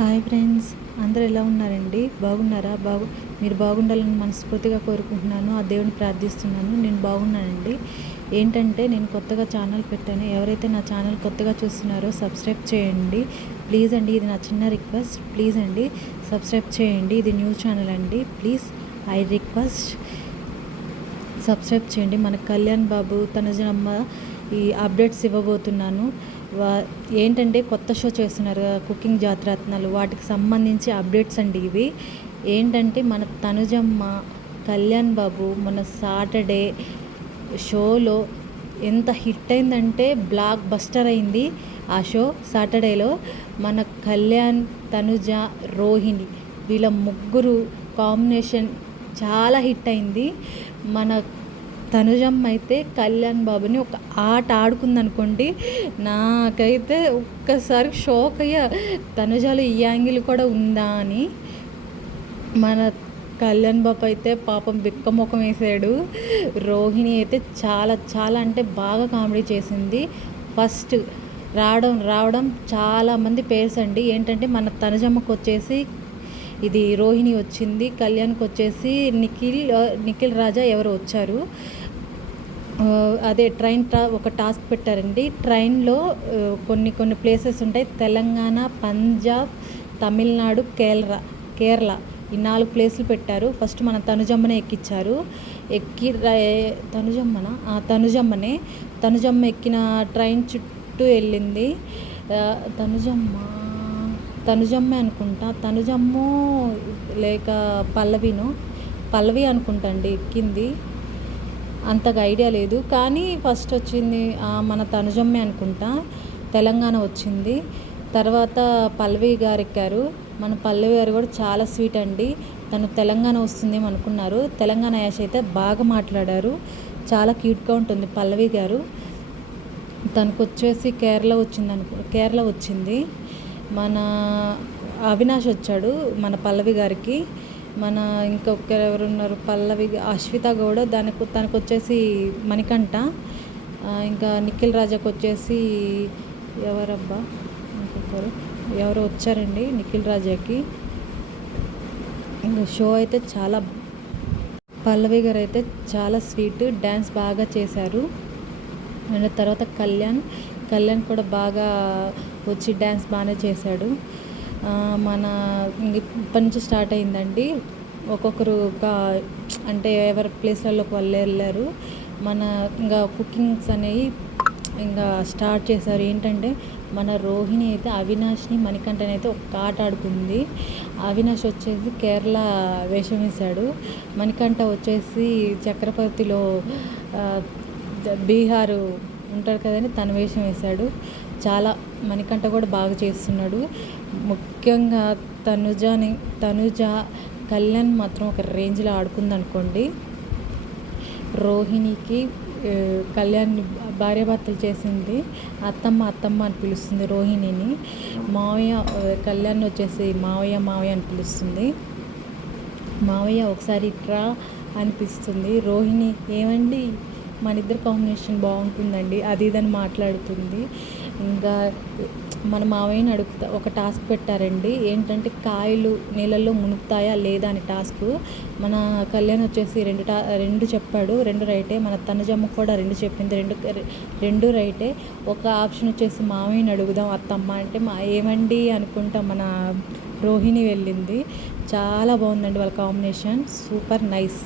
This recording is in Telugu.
హాయ్ ఫ్రెండ్స్, అందరూ ఎలా ఉన్నారండి? బాగున్నారా? మీరు బాగుండాలని మనస్ఫూర్తిగా కోరుకుంటున్నాను. ఆ దేవుని ప్రార్థిస్తున్నాను. నేను బాగున్నానండి. ఏంటంటే నేను కొత్తగా ఛానల్ పెట్టాను. ఎవరైతే నా ఛానల్ కొత్తగా చూస్తున్నారో సబ్స్క్రైబ్ చేయండి ప్లీజ్ అండి. ఇది నా చిన్న రిక్వెస్ట్. ప్లీజ్ అండి సబ్స్క్రైబ్ చేయండి. ఇది న్యూస్ ఛానల్ అండి. ప్లీజ్ ఐ రిక్వెస్ట్ సబ్స్క్రైబ్ చేయండి. మన కళ్యాణ్ బాబు తనుజమ్మ ఈ అప్డేట్స్ ఇవ్వబోతున్నాను. ఏంటంటే కొత్త షో చేస్తున్నారు కుకింగ్ జాతరత్నాలు, వాటికి సంబంధించి అప్డేట్స్ అండి ఇవి. ఏంటంటే మన తనుజమ్మ కళ్యాణ్ బాబు మన సాటర్డే షోలో ఎంత హిట్ అయిందంటే బ్లాక్ బస్టర్ అయింది ఆ షో. సాటర్డేలో మన కళ్యాణ్, తనుజ, రోహిణి వీళ్ళ ముగ్గురు కాంబినేషన్ చాలా హిట్ అయింది. మన తనుజమ్మ అయితే కళ్యాణ్ బాబుని ఒక ఆట ఆడుకుందనుకోండి. నాకైతే ఒక్కసారి షాక్ అయ్యా, తనుజలో ఈ యాంగిల్ కూడా ఉందా అని. మన కళ్యాణ్ బాబు అయితే పాపం బిక్కముఖం వేసాడు. రోహిణి అయితే చాలా చాలా అంటే బాగా కామెడీ చేసింది. ఫస్ట్ రావడం చాలామంది పేర్స్ అండి. ఏంటంటే మన తనుజమ్మకు వచ్చేసి ఇది రోహిణి వచ్చింది, కళ్యాణ్కి వచ్చేసి నిఖిల్ రాజా ఎవరు వచ్చారు. అదే ఒక టాస్క్ పెట్టారండి. ట్రైన్లో కొన్ని ప్లేసెస్ ఉంటాయి. తెలంగాణ, పంజాబ్, తమిళనాడు, కేరళ ఈ 4 ప్లేసులు పెట్టారు. ఫస్ట్ మన తనుజమ్మనే ఎక్కించారు. తనుజమ్మ ఎక్కిన ట్రైన్ చుట్టూ వెళ్ళింది. తనుజమ్మే అనుకుంటా, తనుజమ్మో లేక పల్లవి అనుకుంటా అండి ఎక్కింది. అంతగా ఐడియా లేదు, కానీ ఫస్ట్ వచ్చింది మన తనుజమ్మే అనుకుంటా. తెలంగాణ వచ్చింది. తర్వాత పల్లవి గారు ఎక్కారు. మన పల్లవి గారు కూడా చాలా స్వీట్ అండి. తను తెలంగాణ వస్తుందేమో అనుకున్నారు. తెలంగాణ యాష అయితే బాగా మాట్లాడారు. చాలా క్యూట్గా ఉంటుంది పల్లవి గారు. తనకు వచ్చేసి కేరళ వచ్చింది. మన అవినాష్ వచ్చాడు మన పల్లవి గారికి. మన ఇంకొకరు ఎవరున్నారు, పల్లవి అశ్విత గౌడ, తనకు వచ్చేసి మణికంఠ. ఇంకా నిఖిల్ రాజాకు వచ్చేసి ఎవరో వచ్చారండి నిఖిల్ రాజాకి. ఇంకా షో అయితే చాలా, పల్లవి గారు అయితే చాలా స్వీట్ డ్యాన్స్ బాగా చేశారు. అండ్ తర్వాత కళ్యాణ్ కూడా బాగా వచ్చి డ్యాన్స్ బాగానే చేశాడు. మన ఇప్పటి నుంచి స్టార్ట్ అయిందండి. ఒక్కొక్కరు అంటే ఎవరి ప్లేస్లలోకి వాళ్ళు వెళ్ళారు. మన ఇంకా కుకింగ్స్ అనేవి ఇంకా స్టార్ట్ చేశారు. ఏంటంటే మన రోహిణి అయితే అవినాష్ని, మణికంఠని అయితే ఒక ఆట ఆడుకుంది. అవినాష్ వచ్చేసి కేరళ వేషం వేశాడు. మణికంఠ వచ్చేసి చక్రపతిలో బీహారు ఉంటాడు కదండి, తన వేషం వేశాడు. చాలా మణికంఠ కూడా బాగా చేస్తున్నాడు. ముఖ్యంగా తనుజ కళ్యాణ్ మాత్రం ఒక రేంజ్లో ఆడుకుందనుకోండి. రోహిణికి కళ్యాణ్ భార్యాభర్తలు చేసింది. అత్తమ్మ అని పిలుస్తుంది రోహిణిని. కళ్యాణ్ వచ్చేసి మావయ్య అని పిలుస్తుంది. మావయ్య ఒకసారి ఇట్రా అనిపిస్తుంది. రోహిణి ఏమండి మన ఇద్దరు కాంబినేషన్ బాగుంటుందండి అది ఇదని మాట్లాడుతుంది. ఇంకా మన మావయ్యని ఒక టాస్క్ పెట్టారండి. ఏంటంటే కాయలు నీళ్ళల్లో మునుగుతాయా లేదా అని టాస్క్. మన కళ్యాణ్ వచ్చేసి రెండు చెప్పాడు, 2 రైటే. మన తనుజమ్మ కూడా 2 చెప్పింది, 2 రైటే. ఒక ఆప్షన్ వచ్చేసి మావయ్యని అడుగుదాం అత్తమ్మ అంటే ఏమండి అనుకుంటా మన రోహిణి వెళ్ళింది. చాలా బాగుందండి వాళ్ళ కాంబినేషన్, సూపర్ నైస్.